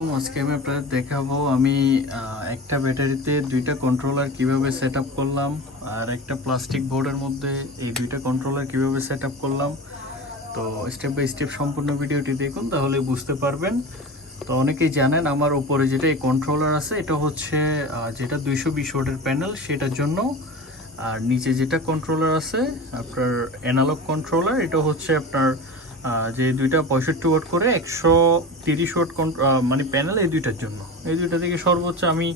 আজকে আমি আপনাদের দেখাবো আমি একটা ব্যাটারিতে দুইটা কন্ট্রোলার কিভাবে সেট আপ করলাম আর একটা প্লাস্টিক বোর্ডের মধ্যে এই দুইটা কন্ট্রোলার কিভাবে সেট আপ করলাম। তো স্টেপ বাই স্টেপ সম্পূর্ণ ভিডিওটি দেখুন, তাহলে বুঝতে পারবেন। তো অনেকেই জানেন আমার উপরে যেটা এই কন্ট্রোলার আছে এটা হচ্ছে যেটা 220 ওয়াটের প্যানেল সেটার জন্য, আর নিচে যেটা কন্ট্রোলার আছে আপনার অ্যানালগ কন্ট্রোলার, এটা হচ্ছে আপনার যে দুইটা 65 ওয়াট করে 130 ওয়াট মানে প্যানেল, এই দুইটার জন্য। এই দুইটা থেকে সর্বোচ্চ আমি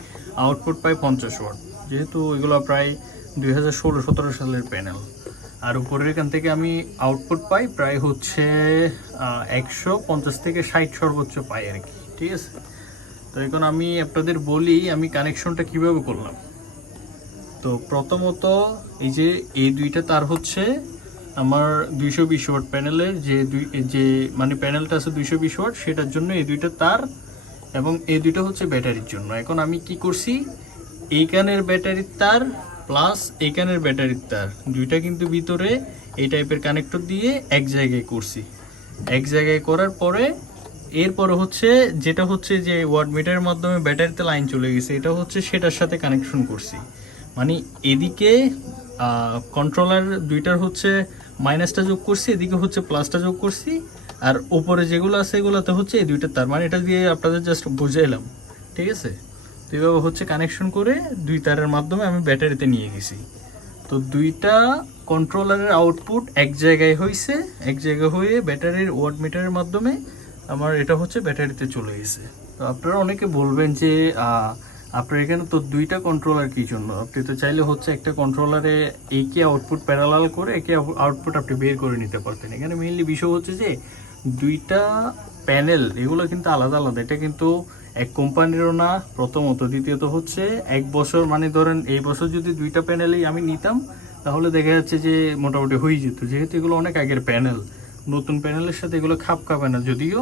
আউটপুট পাই 50 ওয়াট, যেহেতু এগুলো প্রায় 2016-17 সালের প্যানেল। আর উপরের এখান থেকে আমি আউটপুট পাই প্রায় হচ্ছে 150 থেকে 60 সর্বোচ্চ পাই আর কি, ঠিক আছে। তো এখন আমি আপনাদের বলি আমি কানেকশনটা কিভাবে করলাম। তো প্রথমত এই দুইটা তার হচ্ছে আমার 220 ওয়াট প্যানেলের যে মানে প্যানেলটা আছে 220 ওয়াট, সেটার জন্য এই দুইটা তার, এবং এই দুইটা হচ্ছে ব্যাটারির জন্য। এখন আমি কি করছি, এইখানের ব্যাটারির তার প্লাস এইখানের ব্যাটারির তার দুইটা কিন্তু ভিতরে এই টাইপের কানেক্টর দিয়ে এক জায়গায় করছি। এক জায়গায় করার পরে এরপরে হচ্ছে যেটা হচ্ছে যে ওয়াট মিটারের মাধ্যমে ব্যাটারিতে লাইন চলে গেছে, এটা হচ্ছে সেটার সাথে কানেকশন করছি। মানে এদিকে কন্ট্রোলার দুইটার হচ্ছে মাইনাসটা যোগ করছি, এদিকে হচ্ছে প্লাসটা যোগ করছি, আর উপরে যেগুলো আছে এগুলোতে হচ্ছে এই দুইটা তার, মানে এটা দিয়ে আপনাদের জাস্ট বুঝাইলাম, ঠিক আছে। তো এইভাবে হচ্ছে কানেকশন করে দুই তারের মাধ্যমে আমি ব্যাটারিতে নিয়ে গেছি। তো দুইটা কন্ট্রোলারের আউটপুট এক জায়গায় হয়েছে, এক জায়গায় হয়ে ব্যাটারির ওয়াট মিটারের মাধ্যমে আমার এটা হচ্ছে ব্যাটারিতে চলে গেছে। তো আপনারা অনেকে বলবেন যে আপনার এখানে তো দুইটা কন্ট্রোলার কি জন্য, আপনি তো চাইলে হচ্ছে একটা কন্ট্রোলারে একই আউটপুট প্যারালাল করে একই আউটপুট আপনি বের করে নিতে পারতেন। এখানে মেইনলি বিষয় হচ্ছে যে দুইটা প্যানেল এগুলো কিন্তু আলাদা আলাদা, এটা কিন্তু এক কোম্পানিরও না প্রথমত। দ্বিতীয়ত হচ্ছে এক বছর, মানে ধরেন এই বছর যদি দুইটা প্যানেলেই আমি নিতাম তাহলে দেখা যাচ্ছে যে মোটামুটি হয়ে যেত, যেহেতু এগুলো অনেক আগের প্যানেল, নতুন প্যানেলের সাথে এগুলো খাপ খাবে না যদিও,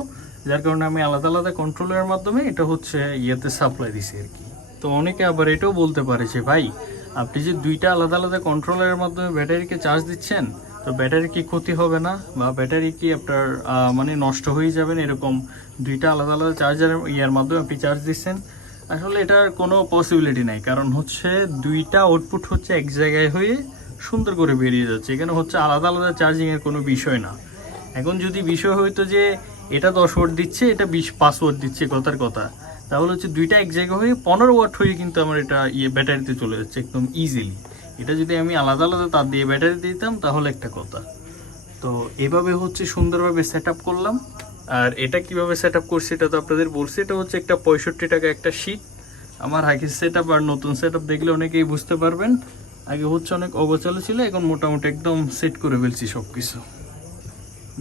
যার কারণে আমি আলাদা আলাদা কন্ট্রোলের মাধ্যমে এটা হচ্ছে ইয়েতে সাপ্লাই দিছি আর কি। তো অনেকে আবার এটাও বলতে পারে যে ভাই আপনি যে দুইটা আলাদা আলাদা কন্ট্রোলারের মাধ্যমে ব্যাটারিকে চার্জ দিচ্ছেন, তো ব্যাটারি কি ক্ষতি হবে না, বা ব্যাটারি কি আপনার মানে নষ্ট হয়ে যাবেন এরকম দুইটা আলাদা আলাদা চার্জার ইয়ার মাধ্যমে আপনি চার্জ দিচ্ছেন। আসলে এটার কোনো পসিবিলিটি নাই, কারণ হচ্ছে দুইটা আউটপুট হচ্ছে এক জায়গায় হয়ে সুন্দর করে বেরিয়ে যাচ্ছে। এখানে হচ্ছে আলাদা আলাদা চার্জিংয়ের কোনো বিষয় না। এখন যদি বিষয় হইতো যে এটা 10 ওয়াট দিচ্ছে, এটা 5 ওয়াট দিচ্ছে, কথার কথা, তাহলে হচ্ছে দুইটা এক জায়গা হয়ে 15 ওয়াট হয়ে কিন্তু আমার এটা ব্যাটারিতে চলে যাচ্ছে একদম ইজিলি। এটা যদি আমি আলাদা আলাদা তার দিয়ে ব্যাটারি দিতাম তাহলে একটা কথা। তো এভাবে হচ্ছে সুন্দরভাবে সেট আপ করলাম। আর এটা কিভাবে সেট আপ করছি এটা তো আপনাদের বলছি, এটা হচ্ছে একটা 65 টাকা একটা শীট। আমার আগের সেট আপ আর নতুন সেট আপ দেখলে অনেকেই বুঝতে পারবেন। আগে হচ্ছে অনেক অগোছালো ছিল, এখন মোটামুটি একদম সেট করে ফেলছি সব কিছু।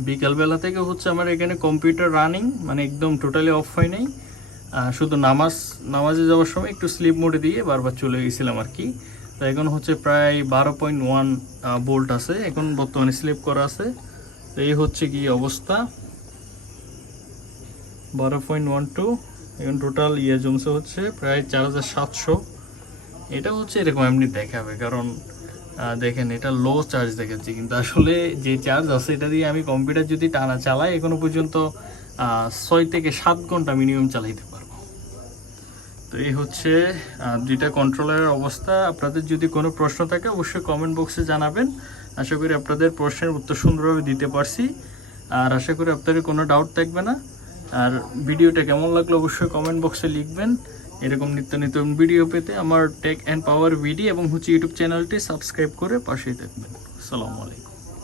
বিকালবেলা থেকে হচ্ছে আমার এখানে কম্পিউটার রানিং, মানে একদম টোটালি অফ হয় নাই। শুধু নামাজে যাওয়ার সময় একটু স্লিপ মোডে দিয়ে বারবার চলে গেছিলাম আর কি। তো এখন হচ্ছে প্রায় 12.1 ভোল্ট আছে, এখন বর্তমানে স্লিপ করা আছে। তো এই হচ্ছে কি অবস্থা, 12.12। এখন টোটাল জমছে হচ্ছে প্রায় 4700। এটা হচ্ছে এরকম এমনি দেখাবে, কারণ দেখেন এটা লো চার্জ দেখাচ্ছে, কিন্তু আসলে যে চার্জ আছে এটা দিয়ে আমি কম্পিউটার যদি টানা চালাই এখনো পর্যন্ত 6 থেকে 7 ঘন্টা মিনিমাম চালাইতে পারবো। তো এই হচ্ছে দুইটা কন্ট্রোলারের অবস্থা। আপনাদের যদি কোনো প্রশ্ন থাকে অবশ্যই কমেন্ট বক্সে জানাবেন। আশা করি আপনাদের প্রশ্নের উত্তর সুন্দরভাবে দিতে পারছি, আর আশা করি আপনাদের কোনো ডাউট থাকবে না। আর ভিডিওটা কেমন লাগলো অবশ্যই কমেন্ট বক্সে লিখবেন। এরকম নিত্য নতুন ভিডিও পেতে আমার টেক অ্যান্ড পাওয়ার ভিডিও এবং হচ্ছে ইউটিউব চ্যানেলটি সাবস্ক্রাইব করে পাশেই থাকবেন। আসসালামু আলাইকুম।